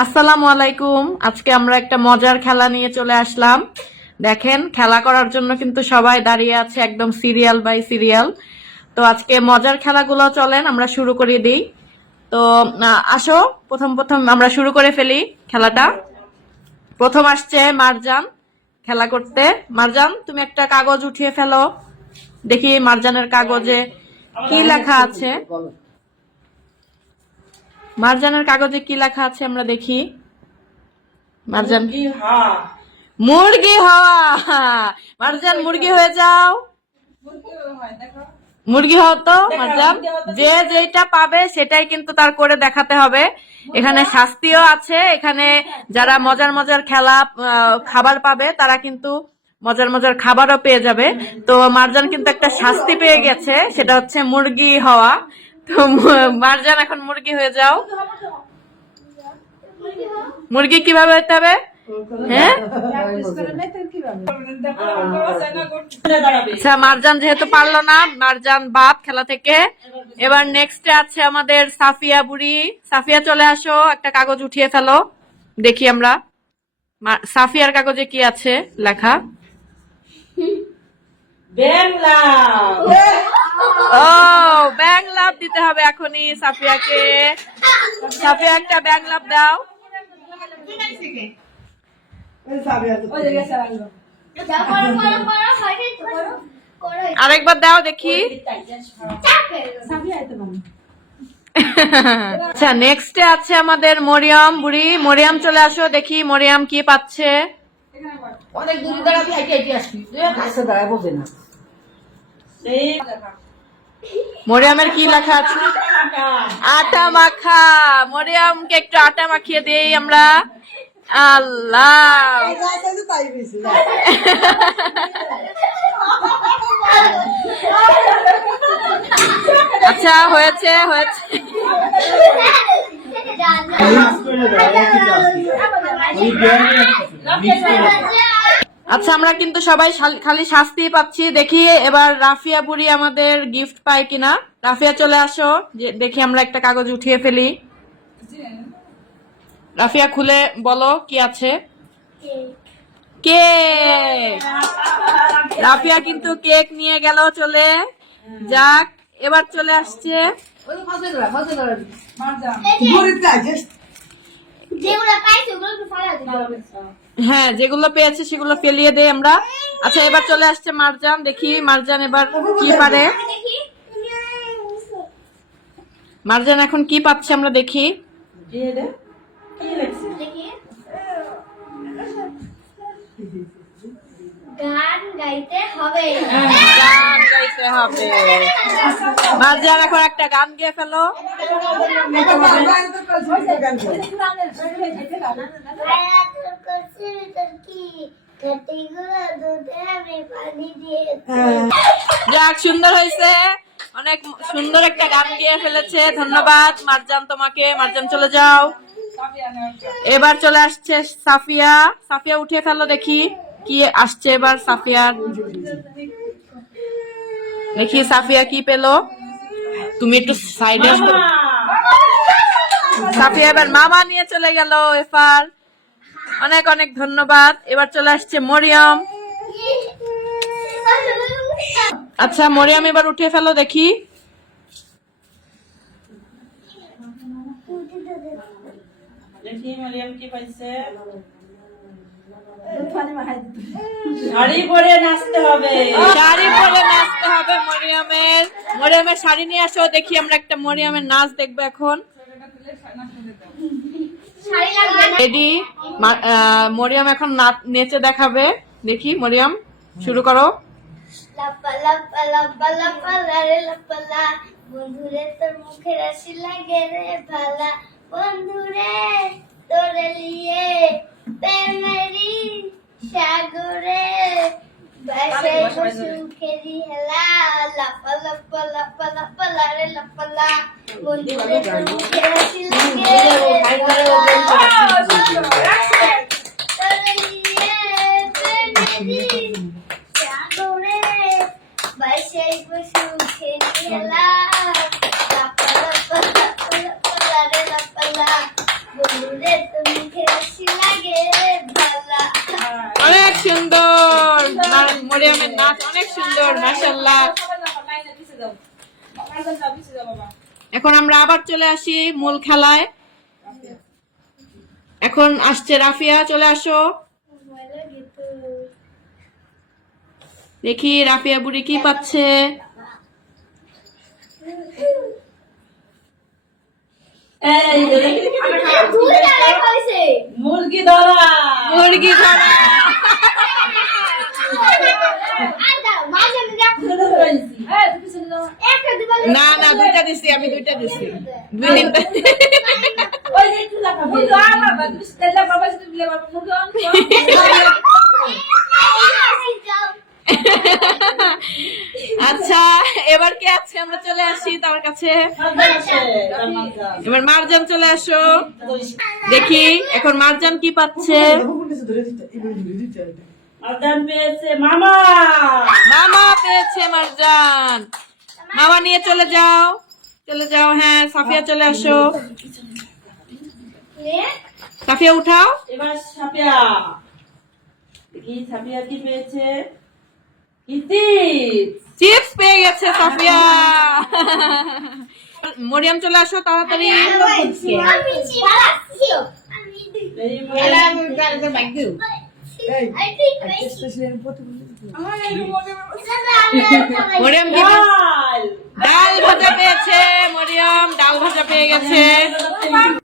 আসসালামু আলাইকুম। আজকে আমরা একটা মজার খেলা নিয়ে চলে আসলাম। দেখেন, খেলা করার জন্য কিন্তু সবাই দাঁড়িয়ে আছে একদম সিরিয়াল বাই সিরিয়াল। তো আজকে মজার খেলাগুলো চলেন, আমরা শুরু করে দিই। তো আসো, প্রথম প্রথম আমরা শুরু করে ফেলি খেলাটা। প্রথম আসছে মারজান, খেলা করতে। মারজান, তুমি একটা কাগজ উঠিয়ে ফেলো। দেখি মারজানের কাগজে কি লেখা আছে? মারজানের কাগজে কি লেখা আছে আমরা দেখি? মারজান মুরগি হওয়া। মারজান মুরগি হয়ে যাও। মুরগি হও তো মারজান। যে যেটা পাবে সেটাই কিন্তু তার করে দেখাতে হবে। এখানে শাস্তিও আছে। এখানে যারা মজার মজার খেলা খাবার পাবে তারা কিন্তু মজার মজার খাবারও পেয়ে যাবে। তো মারজান কিন্তু একটা শাস্তি পেয়ে গেছে। সেটা হচ্ছে মুরগি হওয়া। তো মারজান, এখন মুরগি হয়ে যাও। মুরগি কীভাবে হতে হবে? হ্যাঁ? আচ্ছা মারজান যেহেতু পারল না, মারজান বাদ খেলা থেকে। এবার নেক্সট আছে আমাদের সাফিয়া বুড়ি। সাফিয়া, চলে আসো, একটা কাগজ উঠিয়ে ফেলো। দেখি আমরা। সাফিয়ার কাগজে কি আছে লেখা? ও ব্যাং লাভ দিতে হবে এখনই সাফিয়াকে। সাফিয়া একটা ব্যাং লাভ দাও। আরেকবার দাও দেখি। আচ্ছা নেক্সট আছে আমাদের মরিয়ম বুড়ি। মরিয়ম চলে আসো দেখি মরিয়াম কি পাচ্ছে। অনেক দূরে হেঁটে আসবি। দাঁড়ায় বোঝে না। মরিয়মের কি লেখা আছে? আটা মাখা। মরিয়ামকে একটু আটা মাখিয়ে দেই আমরা। আল্লাহ। আচ্ছা হয়েছে হয়েছে। আচ্ছা আমরা কিন্তু সবাই শাল- খালি শাস্তি পাচ্ছি। দেখি এবার রাফিয়া বুড়ি আমাদের গিফট পায় কিনা। রাফিয়া চলে আসো। যে দেখি আমরা একটা কাগজ উঠিয়ে ফেলি। রাফিয়া খুলে বলো কি আছে। কেক। রাফিয়া কিন্তু কেক নিয়ে গেল চলে। যাক এবার চলে আসছে। যেগুলো পাইছি ওগুলো ফালা হ্যাঁ যেগুলো পেয়েছে সেগুলো ফেলিয়ে দেই আমরা। আচ্ছা এবার চলে আসছে মারজান। দেখি মারজান এবার কি পারে। মারজান এখন কি পাচ্ছে আমরা দেখি। দেখি। গান গাইতে হবে। গান গাইতে হবে। এখন একটা গান গেয়ে ফেলো। যাক, সুন্দর হয়েছে। অনেক সুন্দর একটা গান গিয়ে ফেলেছে। ধন্যবাদ। মারজান তোমাকে। মারজান, চলে যাও। এবার চলে আসছে সাফিয়া। সাফিয়া উঠে ফেলো দেখি। কি আসছে এবার সাফিয়ার দেখি সাফিয়া কি পেল? তুমি একটু সাইডে সাফিয়া এবার মামা নিয়ে চলে গেল এফার। অনেক অনেক ধন্যবাদ। এবার চলে আসছে মরিয়ম। আচ্ছা মরিয়াম এবার উঠে ফেলো দেখি। শাড়ি পরে নাচতে হবে। শাড়ি পরে নাচতে হবে মরিয়মের। মরিয়মের শাড়ি নিয়ে আসো দেখি আমরা একটা মরিয়মের নাচ দেখব এখন। শাড়ি লাগবে রেডি মরিয়ম এখন নাচ- নেচে দেখাবে। দেখি মরিয়ম শুরু করো। বন্ধুরে তোর মুখে রাশি লাগে রে ভালা। বন্ধুরে তোরে লিয়ে প্রেমেরি সাগরে বাসায় বসু খেলি হেলা লাপা লাপা লাপা লাপা লারে লাপা লা বন্ধুরে তোর মুখে রাশি লাগে রে ভালা তোরে লিয়ে প্রেমেরি সাগরে বাসায় বসু খেলি হেলা লাপা লাপা লাপা লাপা লারে লাপা লা বন্ধুরে তোর অনেক সুন্দর। মরিয়মের নাচ অনেক সুন্দর মাশাল্লাহ এখন আমরা আবার চলে আসি মূল খেলায়। এখন আসছে রাফিয়া, চলে আসো। দেখি রাফিয়া বুড়ি কি পাচ্ছে। এই যে দেখি, দুই তারা হয়েছে মুরগি ধরা। মুরগি ধরা। না না দুইটা দিছি আমি দুইটা দিছি। দুই তিনটা। আচ্ছা। এবার কে আছে? আমরা চলে আসি তার কাছে। এবার মারজান চলে আসো। দেখি এখন মারজান কি পাচ্ছে? মারজান পেয়েছে মামা। মামা পেয়েছে মারজান। মামা নিয়ে চলে যাও। চলে যাও হ্যাঁ সাফিয়া চলে আসো। সাফিয়া উঠাও। এবার সাপিয়া দেখি সাপিয়া কি পেয়েছে? চিপস পেয়ে গেছে সাফিয়া। মরিয়াম চলে আসো তাড়াতাড়ি। মরিয়াম ডাল ভাজা পেয়েছে মরিয়াম ডাল ভাজা পেয়ে গেছে।